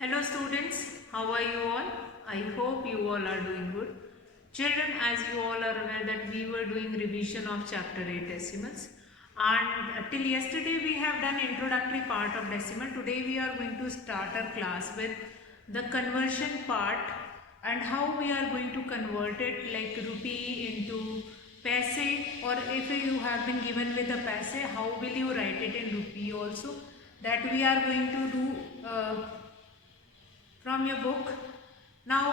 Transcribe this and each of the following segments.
Hello students, how are you all? I hope you all are doing good. Children, as you all are aware that we were doing revision of chapter 8 decimals, and till yesterday we have done introductory part of decimal. Today we are going to start our class with the conversion part and how we are going to convert it, like rupee into paise, or if you have been given with a paise, how will you write it in rupee also, that we are going to do from your book. Now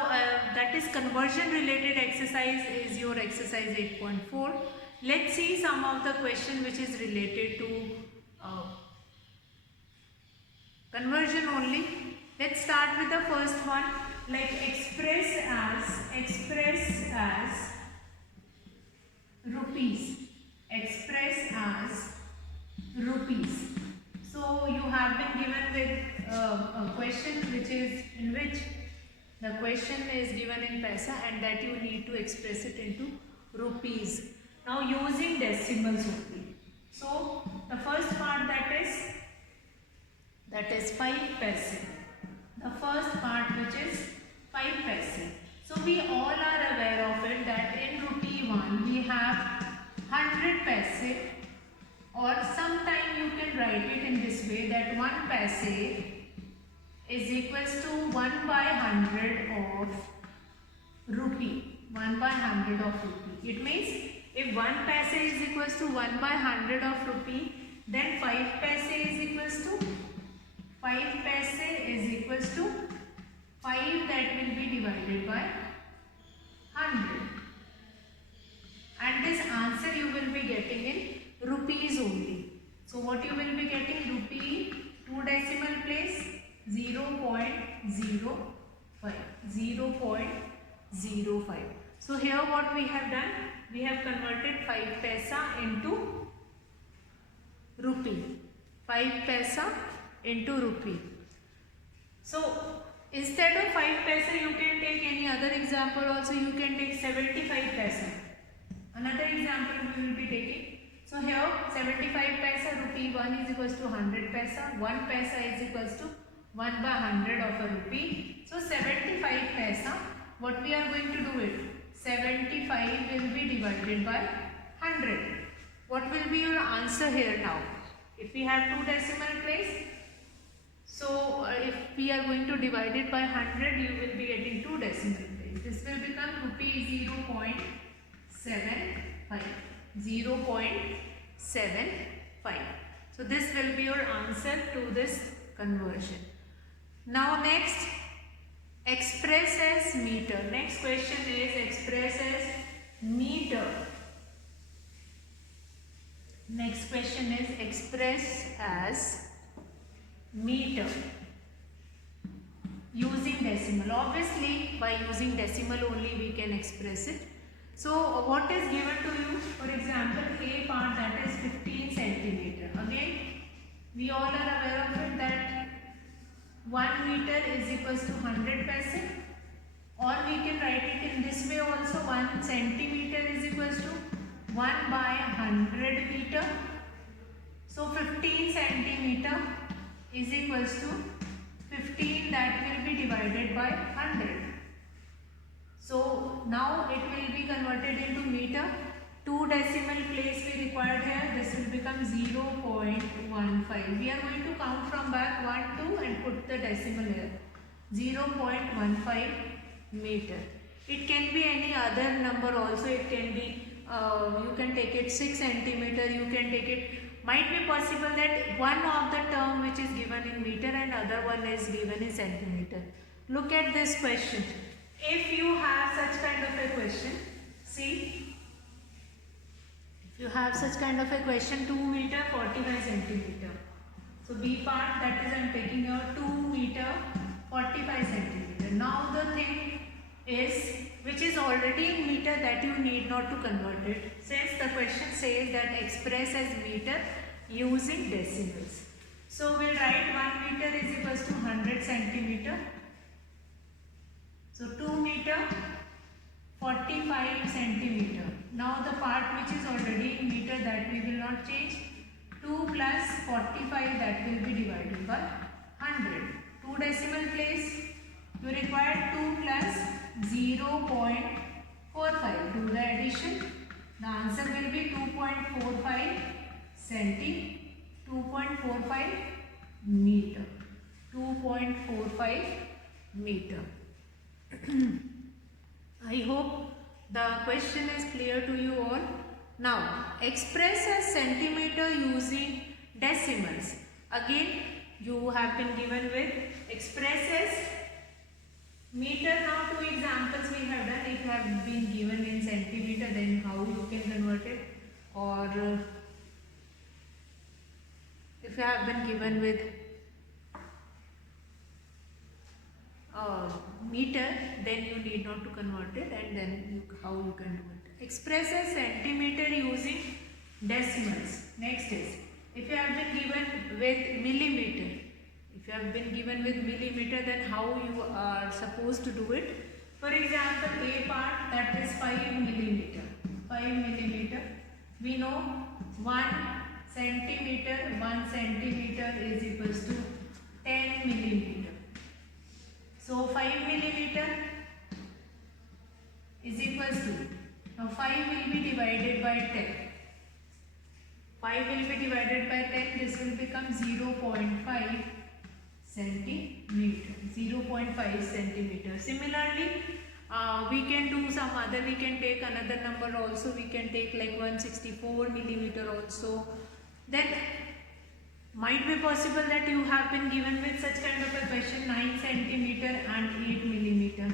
that is conversion related exercise is your exercise 8.4. Let's see some of the question which is related to uh, conversion only. Let's start with the first one, like express as rupees. Express as rupees. So you have been given with a question which is in which the question is given in paisa and that you need to express it into rupees. Now using decimals only. So the first part that is 5 paise. The first part which is 5 paise. So we all are aware of it that in rupee 1 we have 100 paise, or sometime you can write it in this way that 1 paise is equals to 1 by 100 of rupee. 1 by 100 of rupee. It means if 1 paise is equals to 1 by 100 of rupee, then 5 paise is equals to 5 paise is equals to 5 that will be divided by 100. And this answer you will be getting in rupees only. So what you will be getting, rupee 2 decimal place 0.05. 0.05. So here what we have done, we have converted 5 paisa into rupee. 5 paisa into rupee. So instead of 5 paisa you can take any other example also. You can take 75 paisa. Another example we will be taking. So here 75 paisa, rupee 1 is equals to 100 paisa. 1 paisa is equals to 1 by 100 of a rupee. So 75 paisa, what we are going to do it? 75 will be divided by 100. What will be your answer here now? If we have 2 decimal place, so if we are going to divide it by 100, you will be getting 2 decimal place. This will become rupee 0.75. 0.75. So this will be your answer to this conversion. Now next, express as meter. Next question is express as meter. Next question is express as meter using decimal. Obviously by using decimal only we can express it. So what is given to you? For example, A part, that is 15 centimeter. Again, we all are aware of it that 1 meter is equals to 100 paise, or we can write it in this way also. 1 centimeter is equals to 1 by 100 meter. So 15 centimeter is equals to 15 that will be divided by 100. So now it will be converted into meter. 2 decimal place we required here. This will become 0.15. We are going to count from back 1, 2 and put the decimal here. 0.15 meter. It can be any other number also. It can be, you can take it 6 centimeter. You can take it. Might be possible that one of the term which is given in meter and other one is given in centimeter. Look at this question. If you have such kind of a question, see, if you have such kind of a question, 2 meter 45 centimeter. So B part, that is I am taking your 2 meter 45 centimeter. Now the thing is, which is already in meter, that you need not to convert it, since the question says that express as meter using decimals. So we will write 1 meter is equals to 100 centimeter. So 2 meter 45 centimeter. Now the part which is already in meter, that we will not change. 2 plus 45, that will be divided by 100. 2 2 decimal place, you require 2 plus 0.45. Do the addition. The answer will be 2.45 2.45 meter. 2.45 meter. I hope the question is clear to you all. Now, express as centimeter using decimals. Again, you have been given with express as meter. Now, 2 examples we have done. If you have been given in centimeter, then how you can convert it? Or if you have been given with meter, then you need not to convert it, and then how you can do it. Express as centimeter using decimals. Next is, if you have been given with millimeter, then how you are supposed to do it. For example, a part, that is 5 millimeter. 5 millimeter. We know 1 centimeter is equals to 10 millimeter. So 5 millimeter is equals to, now 5 will be divided by 10. 5 will be divided by 10, this will become 0.5 centimeter. 0.5 centimeter. Similarly, we can do some other, we can take another number also, we can take like 164 millimeter also. Then might be possible that you have been given with such kind of a question, 9 centimeter and 8 millimeter.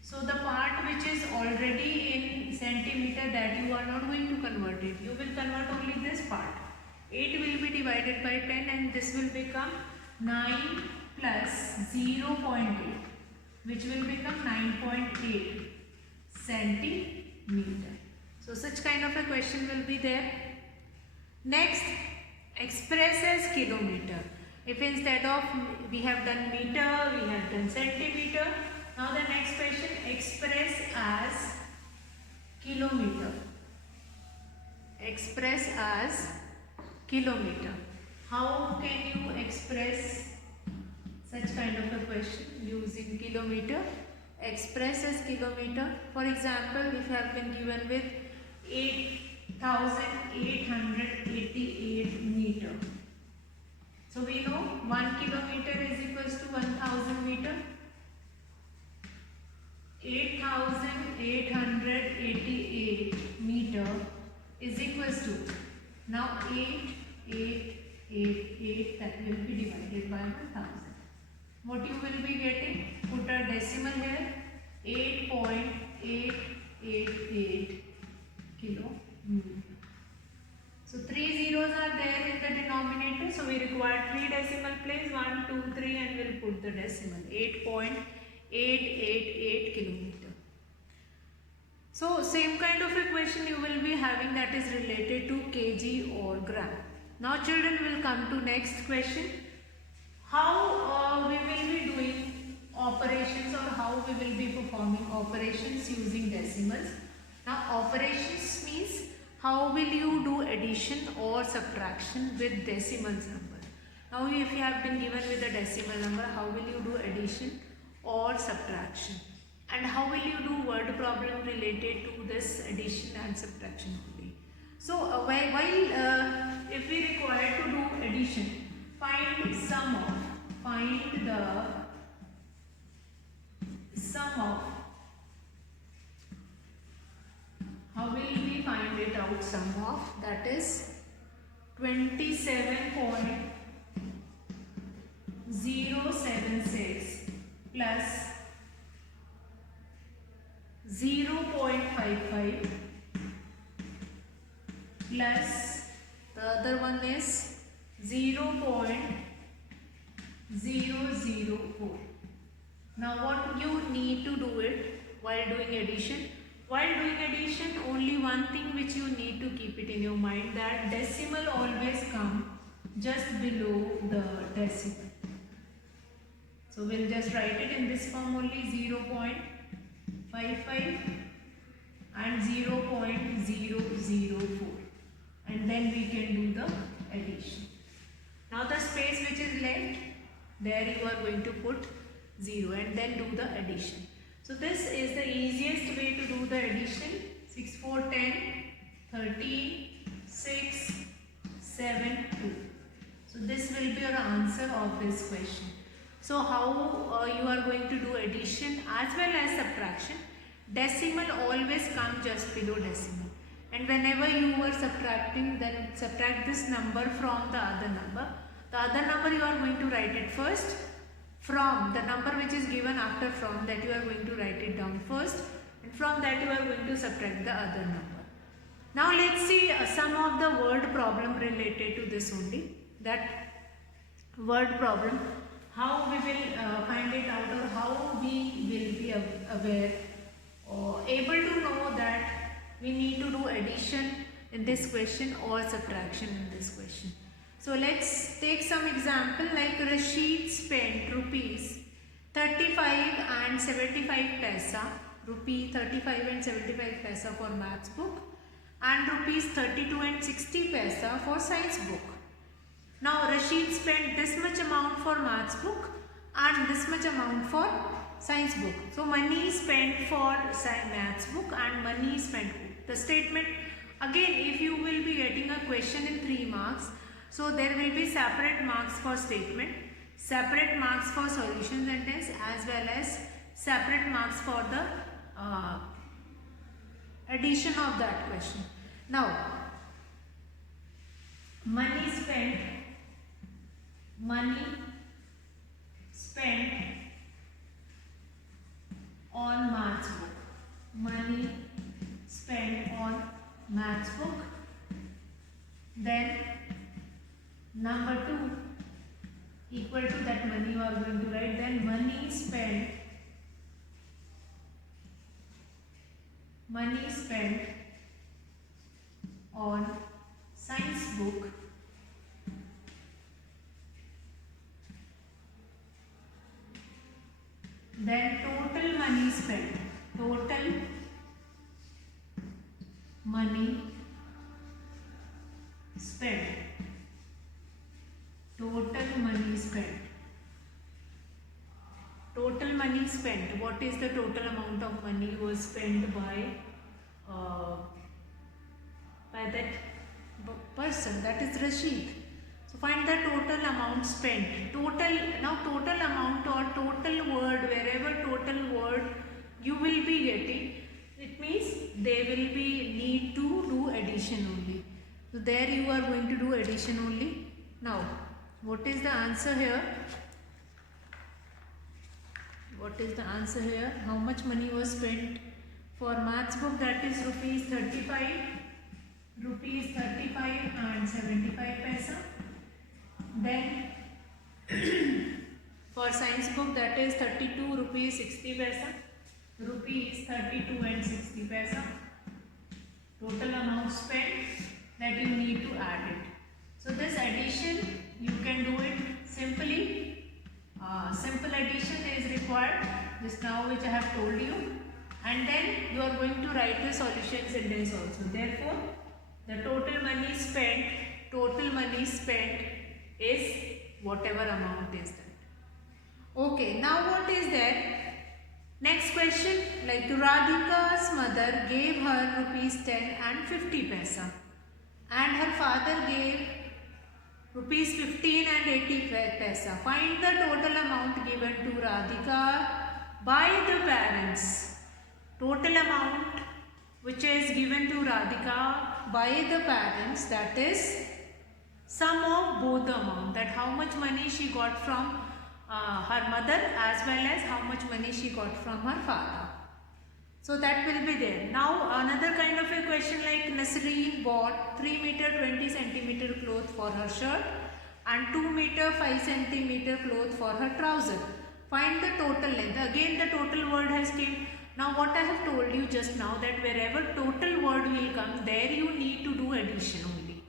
So the part which is already in centimeter, that you are not going to convert it. You will convert only this part. 8 will be divided by 10 and this will become 9 plus 0.8, which will become 9.8 centimeter. So such kind of a question will be there. Next, express as kilometer. If instead of we have done meter, we have done centimeter. Now the next question, express as kilometer. Express as kilometer. How can you express such kind of a question using kilometer? Express as kilometer. For example, if you have been given with 8,888 meter. So we know 1 kilometer is equals to 1,000 meter. 8,888 meter is equals to, now 8,888, that will be divided by 1,000. What you will be getting? Put a decimal here. 8.888 kilometer. So 3 zeros are there in the denominator. So we require 3 decimal place, 1, 2, 3, and we'll put the decimal. 8.888 kilometer. So same kind of a question you will be having, that is related to kg or gram. Now children, will come to next question. How we will be doing operations, or how we will be performing operations using decimals. Now operations means how will you do addition or subtraction with decimals number. Now if you have been given with a decimal number, how will you do addition or subtraction, and how will you do word problem related to this addition and subtraction only. So while if we require to do addition, find the sum of, how will we find it out? Sum of, that is 27.076 plus 0.55 plus the other one is 0.004. Now what you need to do it while doing addition? While doing addition, only one thing which you need to keep it in your mind, that decimal always come just below the decimal. So we'll just write it in this form only, 0.55 and 0.004, and then we can do the addition. Now the space which is left, there you are going to put 0 and then do the addition. So this is the easiest way to do the addition. 6, 4, 10, 13, 6, 7, 2. So this will be your answer of this question. So how you are going to do addition as well as subtraction? Decimal always come just below decimal. And whenever you are subtracting, then subtract this number from the other number. The other number you are going to write it first. From the number which is given after from, that you are going to write it down first. And from that you are going to subtract the other number. Now let's see some of the word problem related to this only. That word problem, how we will find it out, or how we will be aware or able to know that we need to do addition in this question or subtraction in this question. So let's take some example, like Rashid spent rupees 35 and 75 paisa, rupee 35 and 75 paisa for maths book, and rupees 32 and 60 paisa for science book. Now Rashid spent this much amount for maths book and this much amount for science book. So money spent for maths book and money spent. The statement, again, if you will be getting a question in 3 marks, so there will be separate marks for statement, separate marks for solution sentence, as well as separate marks for the addition of that question. Now, money spent on maths book, money spent on maths book. Then number 2 equal to that money you are going to write. Then money spent on science book. Then total money spent. Total money spent. Total money spent. Total money spent. What is the total amount of money was spent by that person? That is Rashid. So find the total amount spent. Now total amount or total word, wherever total word you will be getting, it means they will be need to do addition only. So there you are going to do addition only. Now what is the answer here? What is the answer here? How much money was spent for maths book? That is rupees 35 and 75 paisa. Then for science book, that is 32 rupees 60 paisa, rupees 32 and 60 paisa. Total amount spent that you need to add it. So this addition you can do it simply. Simple addition is required just now, which I have told you, and then you are going to write the solution sentence also. Therefore, the total money spent is whatever amount is that. Okay, now what is that? Next question, like Radhika's mother gave her rupees 10 and 50 paisa, and her father gave rupees 15 and 80 paisa. Find the total amount given to Radhika by the parents. Total amount which is given to Radhika by the parents, that is sum of both the amount, that how much money she got from her mother as well as how much money she got from her father. So that will be there. Now another kind of a question, like Nasreen bought 3 meter 20 centimeter cloth for her shirt and 2 meter 5 centimeter cloth for her trouser. Find the total length. Again the total word has came. Now what I have told you just now, that wherever total word will come, there you need to do addition only.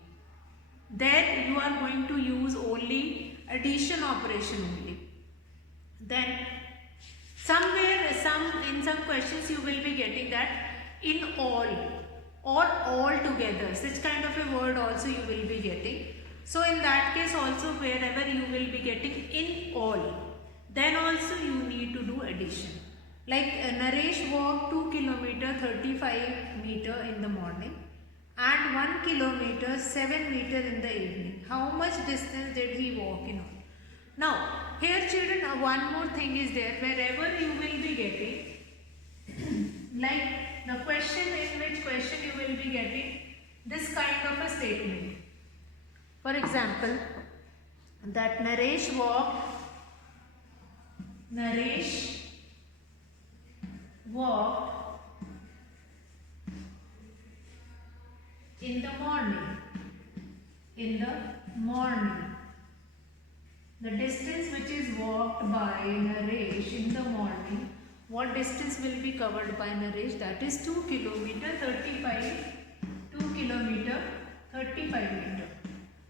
There you are going to use only addition operation only. Then in some questions you will be getting that in all or all together. Such kind of a word also you will be getting. So in that case also, wherever you will be getting in all, then also you need to do addition. Like Naresh walked 2 kilometer 35 meter in the morning and 1 kilometer 7 meter in the evening. How much distance did he walk in all? Now here children, one more thing is there, wherever you will be getting like the question, in which question you will be getting this kind of a statement. For example, that Naresh walked in the morning. The distance which is walked by Naresh in the morning, what distance will be covered by Naresh? That is 2 kilometer 35 meter.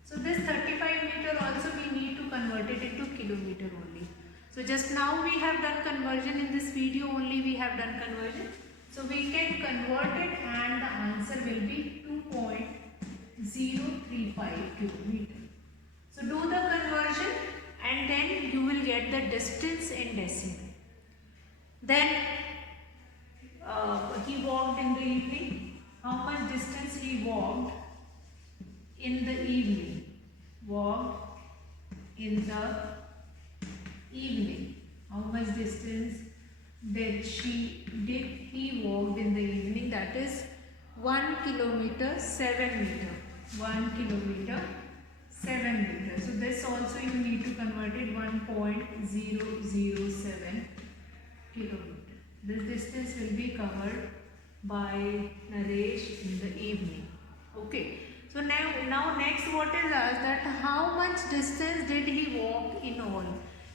So this 35 meter also we need to convert it into kilometer only. So just now we have done conversion, in this video only we have done conversion. So we can convert it and the answer will be 2.035 kilometer. So do the conversion and then you will get the distance in decimal. Then he walked in the evening. How much distance he walked in the evening? How much distance did he walked in the evening? That is 1 kilometer 7 meter. 1 kilometer 7 meter. So this also you need to convert it 1.007 kilometer. This distance will be covered by Naresh in the evening. Okay. So now next what is asked, that how much distance did he walk in all?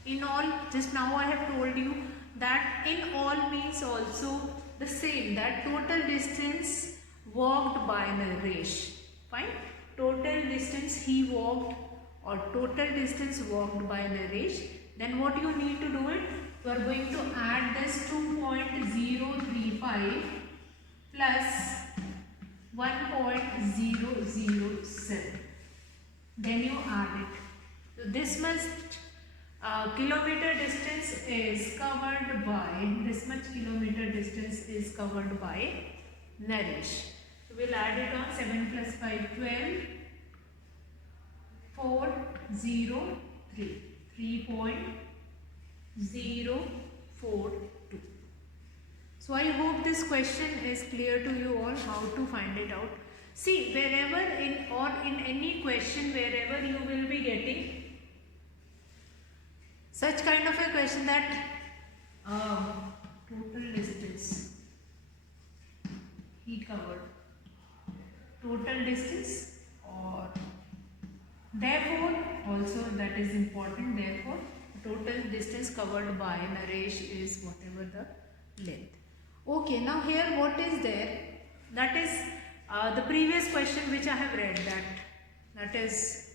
In all, just now I have told you that in all means also the same, that total distance walked by Naresh. Fine. Total distance he walked or total distance walked by Naresh. Then what you need to do it? You are going to add this 2.035 plus 1.007. Then you add it. So this much kilometer distance is covered by, Naresh. So we'll add it on. 7 plus 5, 12. 403. 3.042. So I hope this question is clear to you all, how to find it out. See, wherever in any question, wherever you will be getting such kind of a question, that total distance he covered, total distance, or therefore also that is important, therefore total distance covered by Naresh is whatever the length. Okay, now here what is there? That is the previous question which I have read, that is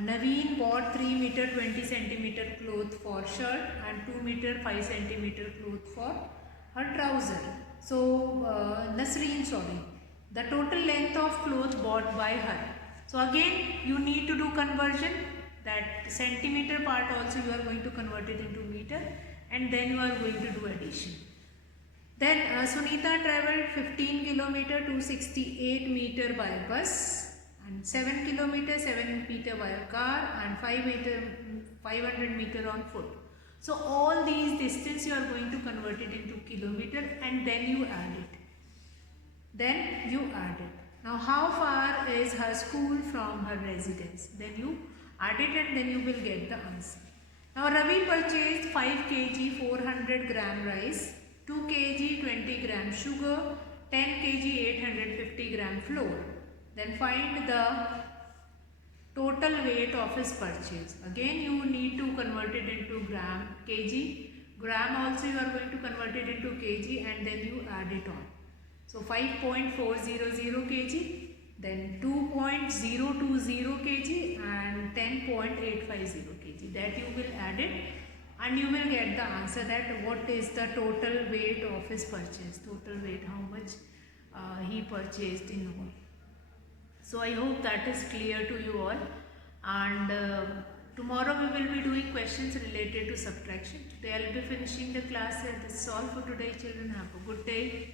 Naveen bought 3 meter 20 centimeter cloth for shirt and 2 meter 5 centimeter cloth for her trouser. So Nasreen, the total length of cloth bought by her. So again you need to do conversion, that centimeter part also you are going to convert it into meter, and then you are going to do addition. Then Sunita travelled 15 kilometer 268 meter by bus, and 7 kilometer 7 meter by a car, and 500 meter on foot. So all these distance you are going to convert it into kilometer and then you add it. Now how far is her school from her residence? Then you add it and then you will get the answer. Now Ravi purchased 5 kg 400 gram rice, 2 kg 20 gram sugar, 10 kg 850 gram flour. Then find the total weight of his purchase. Again you need to convert it into gram, kg. Gram also you are going to convert it into kg and then you add it on. So 5.400 kg, then 2.020 kg and 10.850 kg. That you will add it and you will get the answer, that what is the total weight of his purchase. Total weight, how much he purchased in all. So I hope that is clear to you all, and tomorrow we will be doing questions related to subtraction. Today I will be finishing the class here. This is all for today, children. Have a good day.